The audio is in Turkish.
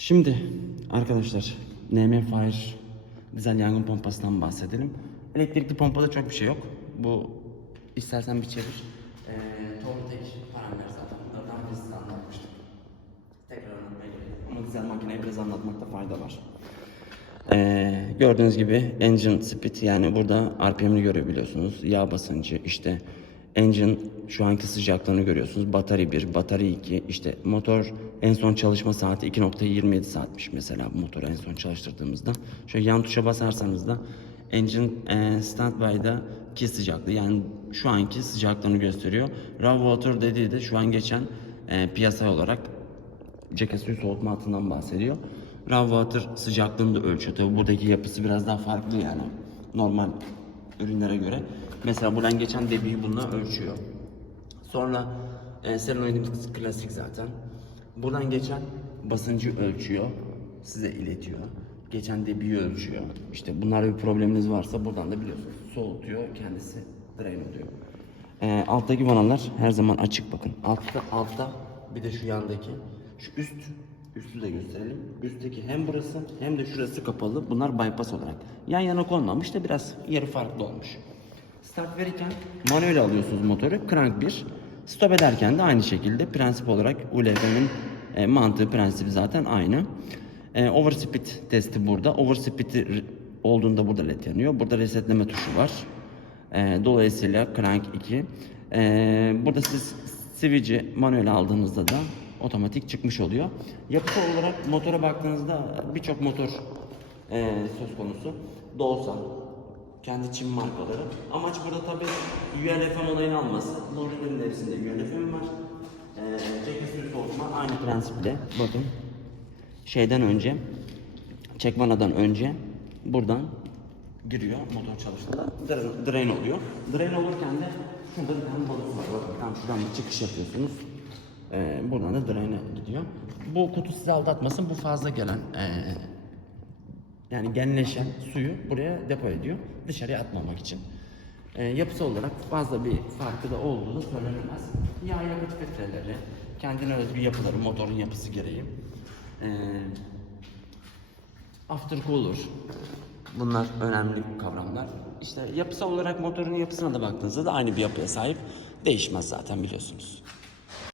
Şimdi arkadaşlar NM Fire dizel yangın pompasından bahsedelim. Elektrikli pompada çok bir şey yok. Bu istersen bir çevir. Ee, Torun tek parametre zaten. Bunlardan biz size anlatmıştık. Tekrar anlatmaya. Ama dizel makineyi biraz anlatmakta fayda var. Ee, gördüğünüz gibi engine speed yani burada RPM'ini görebiliyorsunuz. Yağ basıncı işte engine şu anki sıcaklığını görüyorsunuz. Batarya 1, batarya 2 işte motor en son çalışma saati 2.27 saatmiş mesela bu motoru en son çalıştırdığımızda. Şöyle yan tuşa basarsanız da engine e, standby'da ki sıcaklığı yani şu anki sıcaklığını gösteriyor. Raw water dediği de şu an geçen e, piyasa olarak ceket suyu soğutma hattından bahsediyor. Raw water sıcaklığını da ölçüyor. Tabii buradaki yapısı biraz daha farklı yani normal ürünlere göre. Mesela buradan geçen debiyi bununla ölçüyor. Sonra e, solenoidimiz klasik zaten. Buradan geçen basıncı ölçüyor. Size iletiyor. Geçen debiyi ölçüyor. İşte bunlarda bir probleminiz varsa buradan da biliyorsunuz. Soğutuyor kendisi drain oluyor. E, alttaki vanalar her zaman açık bakın. Altta, altta bir de şu yandaki. Şu üst, üstü de gösterelim. Üstteki hem burası hem de şurası kapalı. Bunlar bypass olarak. Yan yana konmamış da biraz yeri farklı olmuş. Start verirken manuel alıyorsunuz motoru. Crank 1. Stop ederken de aynı şekilde prensip olarak ULF'nin e, mantığı prensibi zaten aynı. E, overspeed testi burada. Overspeed olduğunda burada led yanıyor. Burada resetleme tuşu var. E, dolayısıyla crank 2. E, burada siz switch'i manuel aldığınızda da otomatik çıkmış oluyor. Yapısal olarak motora baktığınızda birçok motor e, söz konusu. Dolsa, kendi Çin markaları. Amaç burada tabi ULFM onayını alması. Ürünlerin hepsinde ULFM var. Çekme suyu soğutma aynı prensiple. Bakın. Şeyden önce, çekmanadan önce buradan giriyor motor çalıştığında dra- drain oluyor. Drain olurken de şurada bir tane balık var. Bakın tam şuradan bir çıkış yapıyorsunuz. Ee, buradan da drain'e gidiyor. Bu kutu sizi aldatmasın. Bu fazla gelen ee, yani genleşen suyu buraya depo ediyor. Dışarıya atmamak için. Ee, yapısı olarak fazla bir farkı da olduğu da söylenemez. Yağ yakıt filtreleri, kendine özgü yapıları, motorun yapısı gereği. Ee, aftercooler. Bunlar önemli kavramlar. İşte yapısal olarak motorun yapısına da baktığınızda da aynı bir yapıya sahip. Değişmez zaten biliyorsunuz.